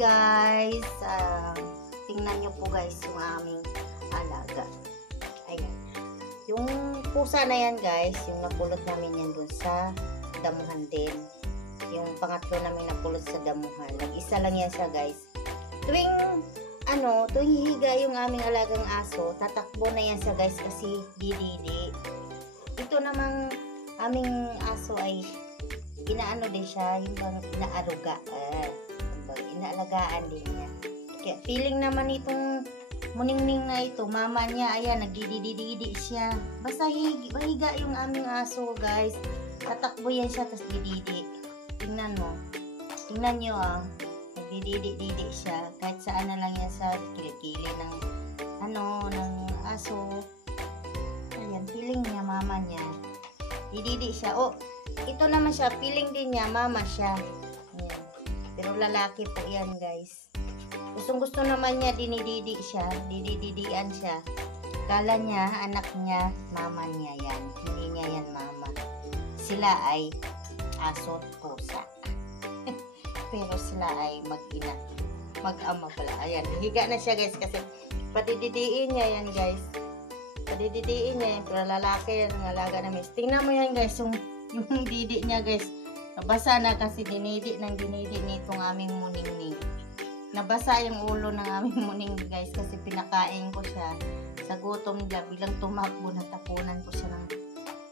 guys, tingnan nyo po guys yung aming alaga. Ayan. Yung pusa na yan guys, yung napulot namin yan dun sa damuhan din. Yung pangatlo namin napulot sa damuhan. Nag-isa lang yan siya guys. Tuwing hihiga yung aming alagang aso, tatakbo na yan siya guys kasi dididi. Ito namang aming aso ay inaano din siya, yung bang inaaruga. Inaalagaan din niya. Kaya feeling naman itong muningning na ito, mama niya, ayan, nagdididi siya. Basta higa yung aming aso guys. Tatakbo yan siya, tas dididi. Tingnan mo. Tingnan nyo nagdididi siya. Kahit saan na lang yan sa kilikili ng ng aso. Ayan, feeling niya, mama niya. Dididi siya. Oh, ito naman siya, feeling din niya, mama siya. Ayan. Pero lalaki po yan guys. Gustong-gusto naman niya, dinididi siya. Didididian siya. Kala niya, anak niya, mama niya yan. Hindi niya yan mama. Sila ay aso at pusa. Pero sila ay mag-ina. Mag-ama pala. Ayan, higa na siya guys kasi patididiin niya yan guys. Patididiin niya yan. Pero lalaki yan ang alaga namin. Tingnan mo yan guys, yung didi niya guys. Nabasa na kasi dinidi nitong aming muningning. Nabasa yung ulo ng aming muningning guys kasi pinakain ko siya. Sa gutom niya, bilang tumakbo, natapunan ko siya ng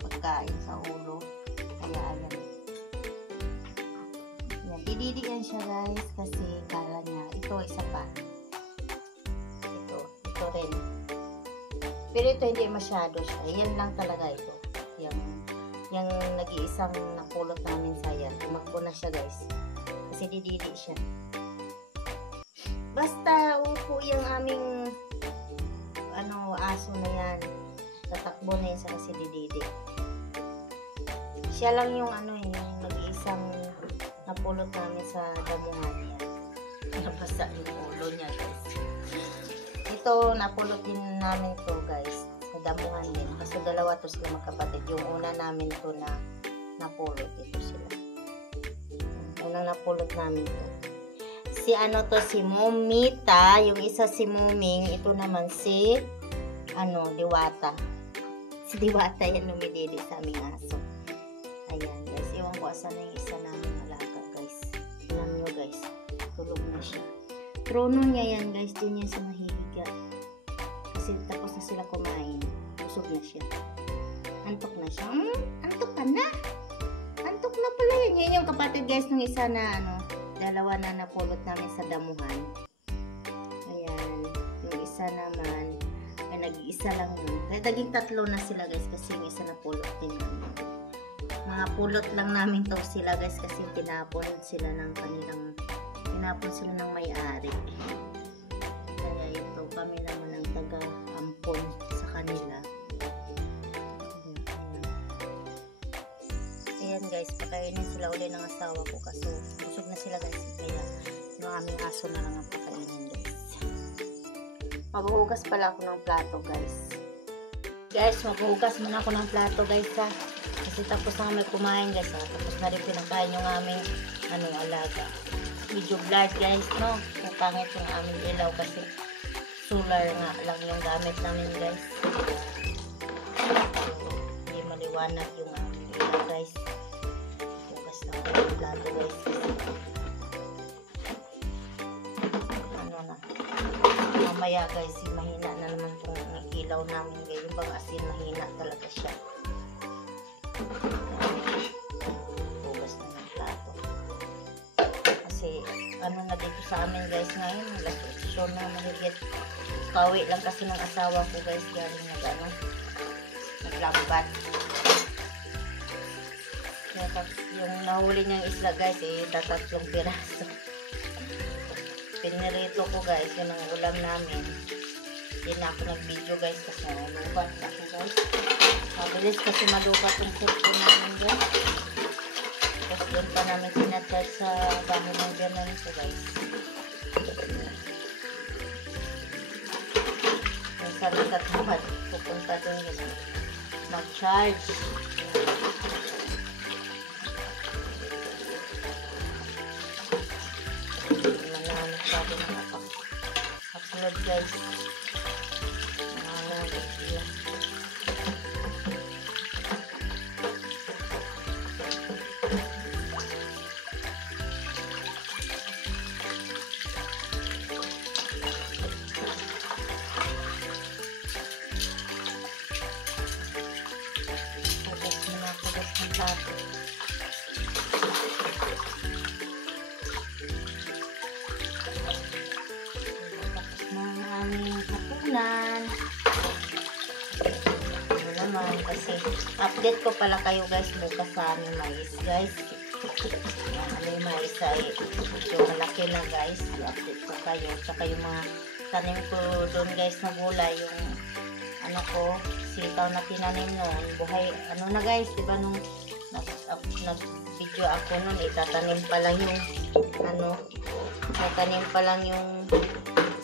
pagkain sa ulo. Kaya ayan. Yan, dididian siya guys kasi kala niya. Ito, isa pa. Ito rin. Pero ito hindi masyado siya. Yan lang talaga ito. Yung nag-iisang napulot namin saya. Tumakbo na siya guys. Kasi dididi siya. Basta upo yung aming aso na yan. Tatakbo na yan sa kasi dididi. Siya lang yung yung nag-iisang napulot namin sa damuhan niya. Nabasa yung ulo niya guys. Ito napulot din namin to guys. Damuhan din. Kasi dalawa to sila magkapatid. Yung una namin to na napulot. Ito sila. Unang napulot namin to. Si Momita. Yung isa si Muming. Ito naman si Diwata. Si Diwata yan lumididi sa aming aso. Ayan guys. Iwan ko asan na yung isa namin alaga guys. Tingnan nyo guys. Tulog na siya. Trono niya yan guys. Diyan yan sa mahihiga. Kasi tapos na sila kumain. Busog na siya. Antok na siya. Antok ka na. Antok na pala yan. Yan yung kapatid guys ng isa na dalawa na napulot namin sa damuhan. Ayan. Yung isa naman ay nag-iisa lang nun. Naging tatlo na sila guys kasi yung isa napulot din namin. Mga pulot lang namin to sila guys kasi tinapon sila ng may-ari. Kaya ito kami naman ang taga-ampon sa kanila. Ayan guys, pakainin sila uli ng asawa ko kasi busog na sila guys. Kaya yung aming aso na lang ang pakainin guys. Maghuhugas pala ako ng plato guys. Guys, maghuhugas muna ako ng plato guys ha. Kasi tapos na kami kumain guys ha. Tapos na rin pinakain yung aming alaga. Medyo blurred guys no. Pangit yung aming ilaw kasi solar nga lang yung gamit namin guys. Hindi maliwanag yung aming ilaw guys. Hugas na ako ng plato guys. Mamaya guys, mahina na naman itong ilaw namin guys. Yung bang asin mahina talaga siya. Hugas na ng plato. Kasi na dito sa amin guys ngayon. So na mahigit. Pauwi lang kasi ng asawa ko guys. Galing naglambat. Yung nahuli niyang isla guys tatatlong piraso. Pinirito ko guys. Yun ang ulam namin. Hindi na ako nag-video guys kasi malubat ako guys. Mabilis kasi malubat yung cellphone namin guys. Tapos doon pa namin sinatay sa bahay ng ganon ko guys. Yung sabi sa tamad, pupunta doon guys. Mag-charge. masyado nakapag-upload guys. Idea. Kasi update ko pala kayo guys bukas sa aming mais guys. Yan, aming mais ay medyo malaki na guys. I-update ko kayo. Tsaka yung mga tanim ko doon guys na gulay, yung ano ko, sitaw na tinanim noon. Buhay, ano na guys, diba nung nag-video ako noon, itatanim pa lang yung ano, tatanim pa lang yung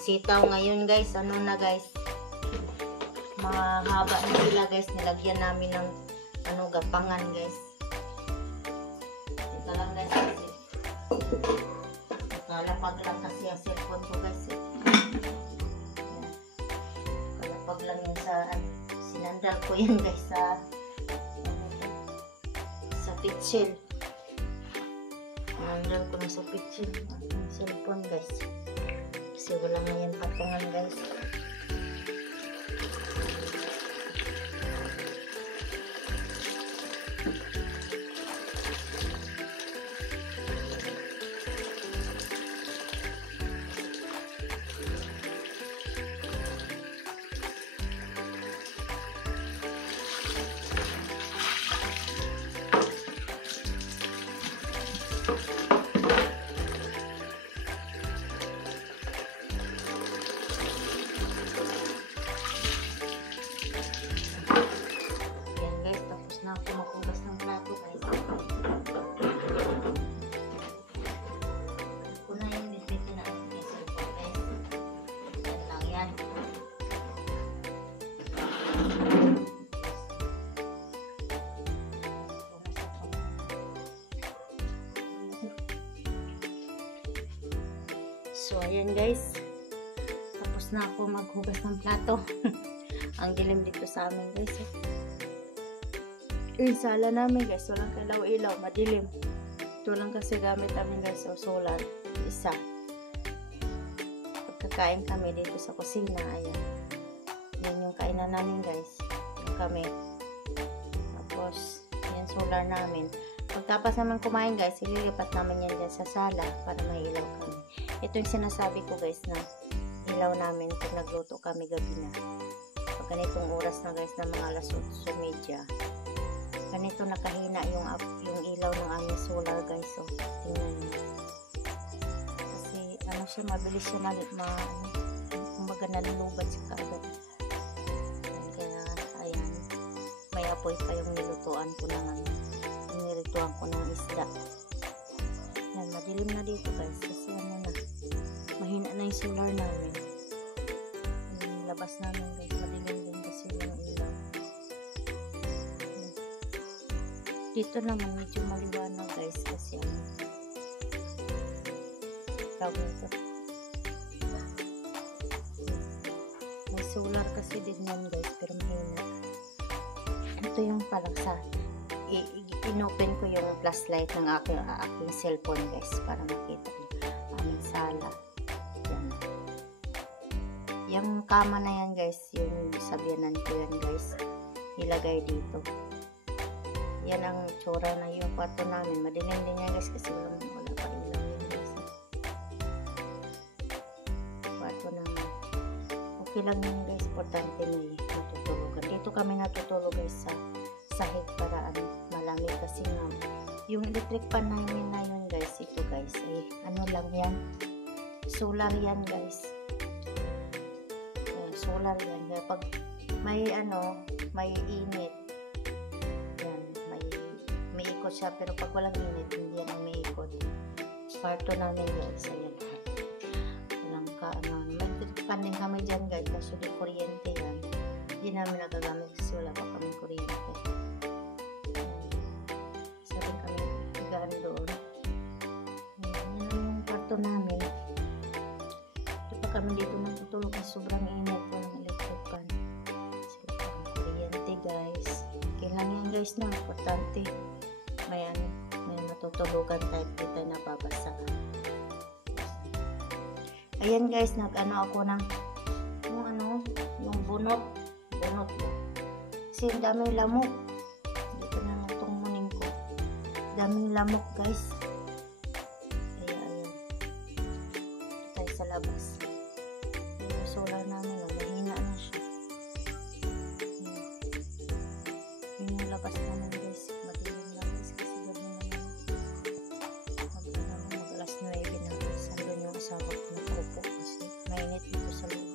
sitaw ngayon guys. Ano na guys, mahaba na sila guys, nilagyan namin ng ano, gapangan guys. Ito lang guys kasi kalapag lang kasi ang cellphone ko guys. Kalapag lang yun sa sinandal ko yan guys sa pitchel. Sinandal ko na sa pitchel ang cellphone guys kasi wala nga yan patungan guys. So, ayan guys. Tapos na ako maghugas ng plato. Ang dilim dito sa amin guys. Yung sala namin guys, walang kalaw-ilaw, madilim. Ito lang kasi gamit namin guys, so solar. Isa. Pagkakain kami dito sa kusina, ayan. Yan yung kainan namin guys. Yung kami. Tapos, yan solar namin. Pagtapas naman kumain guys, ililipat namin yan dyan sa sala para may ilaw kami. Ito yung sinasabi ko guys na ilaw namin pag nagluto kami gabi na. Pag ganitong oras na guys na mga alas 8:30. Ganito nakahina yung ilaw ng aming solar guys. So, tingnan nyo. Kasi ano siya, mabilis siya kumbaga nalulubat siya kaagad. Kaya ayan, may apoy pa yung nilutuan ko ng nilulutuan ko ng isda. Yan, madilim na dito guys kasi ano na, mahina na yung solar namin. Yung labas namin guys, madilim din kasi yung ilaw. Dito naman medyo maliwanag guys kasi ano, tawag ito. May solar kasi din yan guys pero mahina. Ito yung palaksa. Inopen ko yung flashlight ng aking cellphone guys para makita yung aming sala. Yan. Yung kama na yan guys, yung sabyanan ko yan guys, ilagay dito. Yan ang tsura na yung kwarto namin. Madilim din yan guys kasi wala pa ilaw yun guys. Kwarto namin. Okay lang yun guys, importante may matutulugan. Dito kami natutulog guys sa sahig para malamig kasi nga yung electric pan namin na yun guys, ito guys ay ano lang yan, solar yan guys. Solar yan kaya pag may may init yan, may ikot siya pero pag walang init hindi yan ang may ikot. Kwarto namin guys, ayan, walang may electric pan din kami dyan guys kasi di kuryente yan, hindi namin nagagamit kasi wala pa kami kuryente. Doon. Yan ang kwarto namin. kami dito natutulog kasi sobrang init po ng electric fan. Kasi ang kuryente guys. Kailan yan guys na importante. May matutulugan tayo dito na babasa. Ayan guys, nag-ano ako ng yung bunot ba? Kasi ang daming lamok. Dito na itong muning ko. Daming lamok guys. Kaya ayan. Tayo sa labas. Yung solar namin, mahina na siya. Yun yung labas namin guys. Madilim na guys kasi gabi naman. Mag alas 9 na guys. Andun yung asawa ko nakaupo kasi mainit dito sa loob.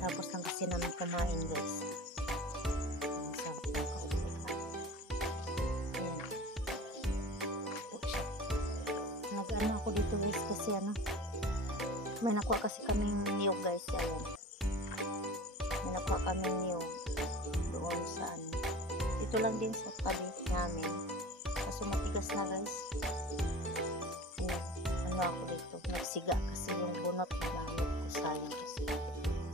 Tapos lang kasi namin kumain guys. Sarap ng kaupo. Ayan. Po siya. Nag-ano ako dito guys kasi may nakuha kasi kaming niyog guys. Ayan. May nakuha kaming niyog doon sa ito lang din sa tabi namin. Kaso matigas na guys. Ayan. Ako dito. Nagsiga kasi yung bunot na gamit ko. Sayang kasi.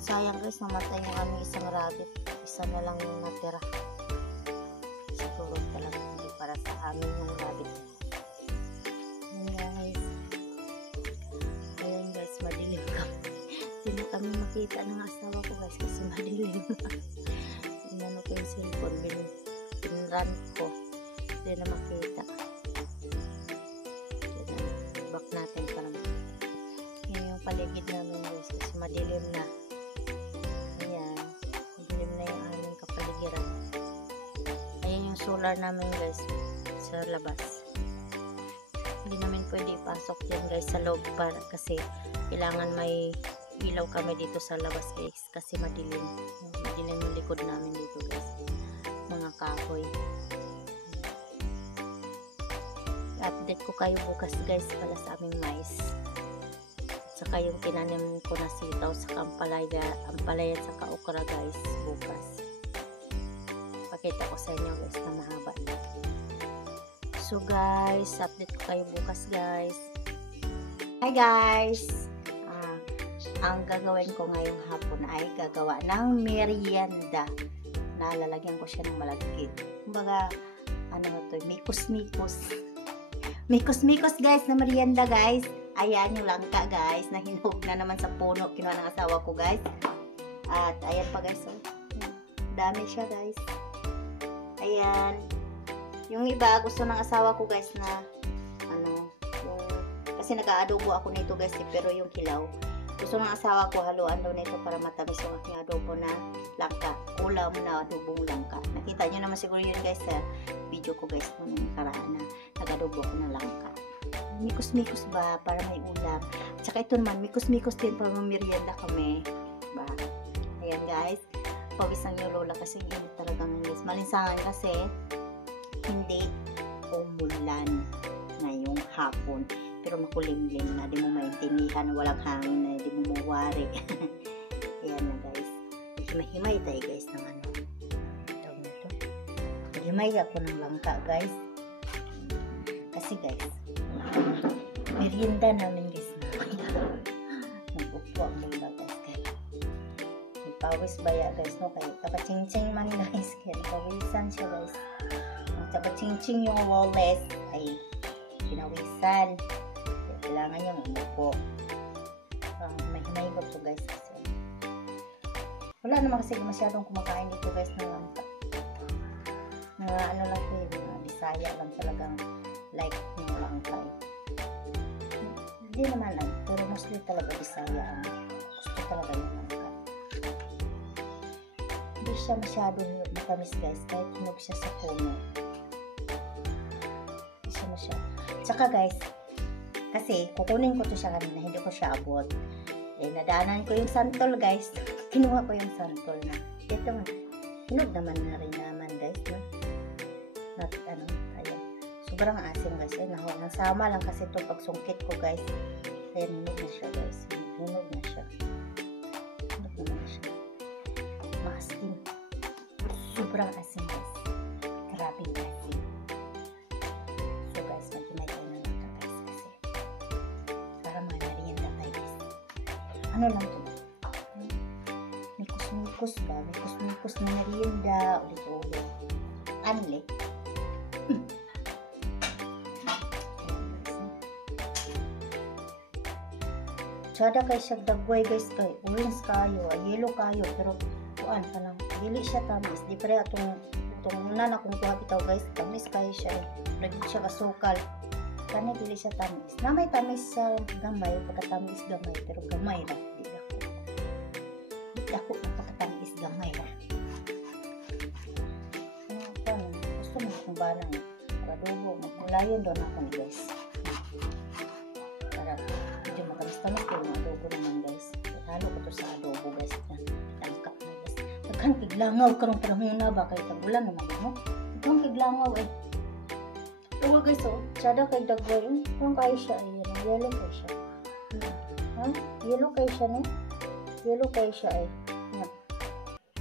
Sayang guys, namatay yung aming isang rabbit. Isa na lang yung natira. Siguro talaga hindi para sa amin yung rabbit. Ayan guys, madilim kami. Hindi kami makita ng asawa ko guys kasi madilim. Inano ko yung cellphone, pinrun ko. Hindi na makita. Back natin para makita. Yan yung paligid namin guys kasi madilim na. Solar namin guys sa labas. Hindi namin pwede ipasok yan guys sa loob para kasi kailangan may ilaw kami dito sa labas guys kasi madilim. Madilim yung likod namin dito guys. Mga kahoy. Update ko kayo bukas guys pala sa aming mais. Saka yung tinanim ko na sitaw sa ampalaya at saka okra guys bukas. Pakita ko sa inyo guys na mahaba na. So guys, update ko kayo bukas guys. Hi guys! Ang gagawin ko ngayong hapon ay gagawa ng merienda. Nalalagyan ko siya ng malagkit. Kumbaga, mikos-mikos. Mikos-mikos guys na merienda guys. Ayan yung langka guys na hinog na naman sa puno. Kinuha ng asawa ko guys. At ayan pa guys. Oh. Dami siya guys. Ayan. Yung iba, gusto ng asawa ko guys na kasi nag-aadobo ako nito guys pero yung hilaw. Gusto ng asawa ko haluan daw nito para matamis yung aking adobo na langka. Ulam na adobong langka. Nakita nyo naman siguro yun guys sa video ko guys nung nakaraan na nag-adobo ko ng langka. Mikos-mikos ba para may ulam. Tsaka ito naman, mikos-mikos din para merienda kami. Ba? Ayan guys. Pawisang yung lola kasi hindi talaga guys. Malinsangan kasi hindi umulan ngayong hapon. Pero makulimlim na, di mo maintindihan, walang hangin na, di mo mawari. Ayan na guys. Himay tayo guys ng tawag nito. Himay ako ng langka guys. Kasi guys, merienda namin guys. Nag-upo ang mga guys kaya. Pawis baya guys no kaya kapaching-ching man guys kaya pawisan siya guys. Ang kapaching-ching yung wallet ay pinawisan. Kailangan niyang umupo. May ko to guys kasi. Wala naman kasi masyadong kumakain dito guys ng langka. Mga lang po yung mga Bisaya lang talagang like ng langka. Hindi naman lang, pero mostly talaga Bisaya ang gusto talaga ng langka. Hindi siya masyadong matamis guys kahit hinog siya sa puno. Hindi siya masyadong. Tsaka guys, kasi kukunin ko to siya kanina, hindi ko siya abot. Eh, nadaanan ko yung santol guys. Kinuha ko yung santol na. Ito nga, hinog naman na rin naman guys. No? Ayan. Sobrang asim guys. Ayan, nasama lang kasi ito pagsungkit ko guys. Ayan, hinog na siya guys. Hinog na siya. Hinog naman na siya. Maasim. Sobrang asim guys. Grabe na asim. So guys, magkimay tayo na lang guys kasi para merienda tayo ano lang to. Mikus-mikus ba? Mikus-mikus na merienda. Ulit-ulit. Anli. Sada kay siya dagway guys kay orange kayo, yellow kayo pero kuan ka lang. Dili siya tamis. Di pare atong una na kung kuha bitaw guys, tamis kayo siya. Lagi siya kasukal. Kani dili siya tamis. Na may tamis sa gamay, pagkatamis gamay pero gamay lang. Di ako pagkatamis gamay lang. Gusto mo kung ba nang adobo, magmulayon doon ako ni guys. Para medyo matamis-tamis ko yung adobo naman guys. Halo ko to sa adobo guys. Tangkap na guys. Nagkan kiglangaw karong panahuna ba kay tagulan naman mo. Nagkan kiglangaw eh. Pero guys oh, sada kay dagway yung kung kayo siya ay yellow kayo siya. Ha? Yellow kayo siya no? Yellow kayo siya eh.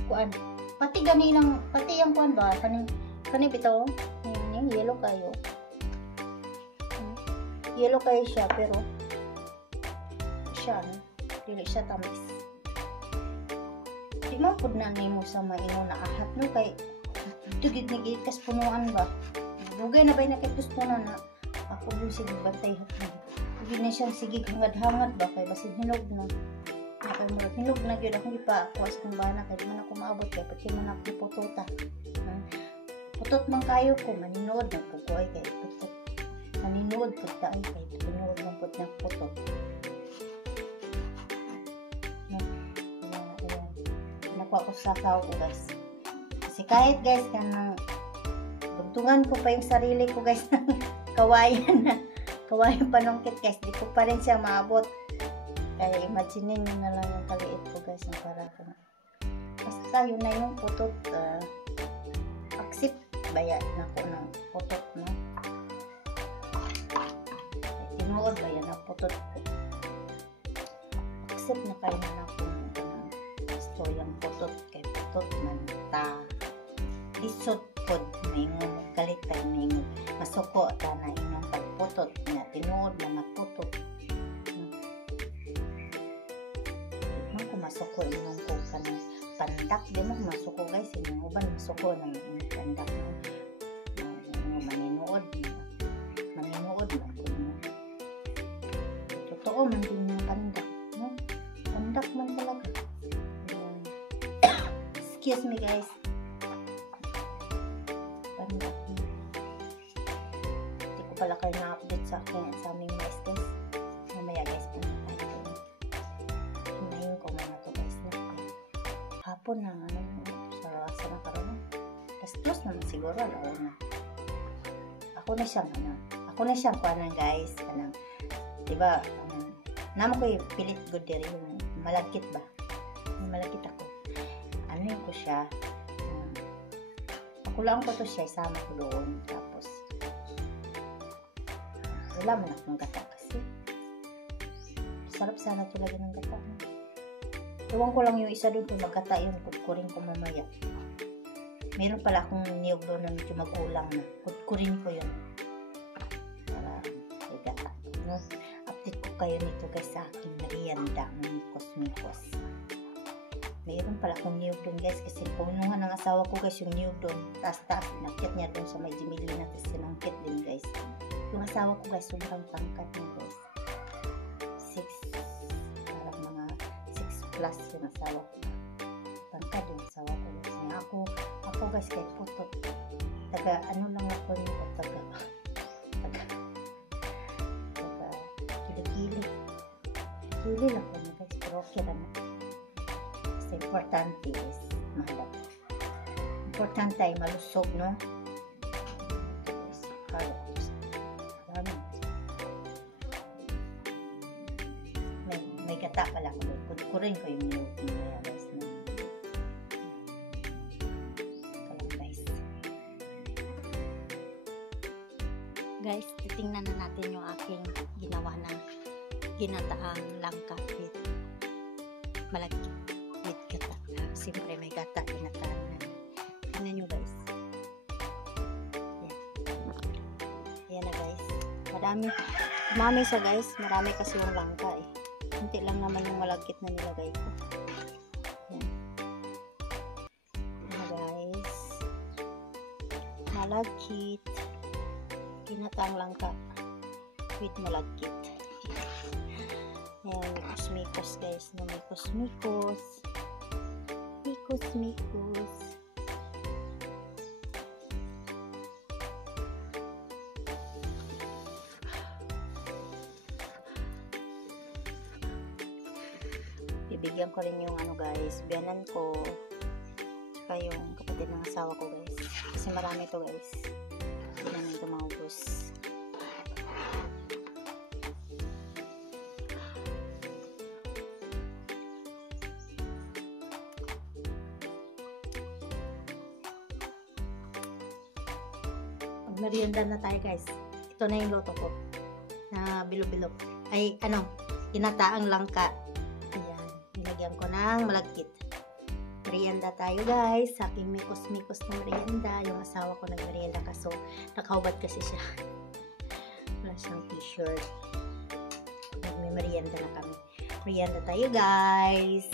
Kuan. Pati ganilang, pati yung kuan ba? Kani bitaw, yellow kayo. Yellow kayo siya, pero siya, dili siya tamis. Di mo pud na nimo sa maino na ahat no kay tugid ni gikas punuan ba. Bugay na bay nakipus punuan na ako yung sige bantay hapon. Tugid na siyang sige hangad-hangad ba kay basin hinog na. Kay murag hinog na gyud ako pa kuwas kung bana kay di man ako maabot kay pati man ako pututa. Putot man kayo ko maninood na pugoy kay putot. Maninood pud ta ay kay maninood man pud na putot. Nakuha ko sa tao ko guys. Kasi kahit guys kanang dugtungan ko pa yung sarili ko guys ng kawayan na kawayan panungkit guys. Di ko pa rin siya maabot. Kaya imagine nyo na lang yung kaliit ko guys ng para ko na. Basta yun na yung putot. Accept baya na ko ng putot no. Tinuod baya na putot ko. Accept na kayo na ako ng gusto yung putot kay putot man ta. Lisod pod maingong kalit tayo maingong masuko ta na inyong pagputot na tinuod na naputot. Masuko inyong ko kanang pandak di mo masuko guys inyong uban masuko ng pandak mo maninood man totoo man din yung pandak no? Pandak man talaga excuse me guys pandak hindi ko pala kayo na-update sa akin sa aming mais guys mamaya guys hapon na sa nakaroon plus naman siguro alauna ako na siyang kuanan guys kanang diba namo ko yung pilit good diri yung malagkit ba yung malagkit ako ano ko siya ako lang ko to siya isama ko doon tapos wala man akong gata kasi sarap sana talaga ng gata Iwan ko lang yung isa doon kung magkata yun, kudkurin ko mamaya. Meron pala akong niyog doon na medyo mag-ulang na. Kudkurin ko yun. Para igata. No? Update ko kayo nito guys sa aking merienda ng mikos-mikos. Meron pala akong niyog doon guys kasi punungan ng asawa ko guys yung niyog doon. Taas-taas. Nakit niya doon sa may jimili na kasi sinungkit din guys. Yung asawa ko guys sobrang tangkat niya guys. 6 plus yung asawa ko. Tangkad yung asawa ko. Ako guys kay putot. Taga ano lang ako nito. Taga kilikili. Kilikili lang ako guys. Pero okay lang. Kasi importante is mahal. Importante ay malusog no. May gata pala ko doon. Kudkurin ko yung niyog niya guys. Kalang guys. Guys, titingnan na natin yung aking ginawa na ginataang langka with malagkit with gata. Siyempre may gata ginataan na. Tingnan nyo guys. Ayan na guys. Marami siya guys. Marami kasi yung langka eh. Kunti lang naman yung malagkit na nilagay ko. Yan. Yan guys. Malagkit. Ginataang langka with malagkit. Ayan, mikos-mikos guys. No, mikos-mikos. Mikos-mikos. Bibigyan ko rin yung ano guys, biyanan ko. Tsaka yung kapatid ng asawa ko guys. Kasi marami to guys. Hindi namin ito maubos. Merienda na tayo guys. Ito na yung luto ko na bilo-bilo. Ay ano, ginataang langka. Ayan, nilagyan ko ng malagkit. Merienda tayo guys. Sa aking mikos-mikos na merienda. Yung asawa ko nagmerienda kaso nakahubad kasi siya. Wala siyang t-shirt. May merienda na kami. Merienda tayo guys.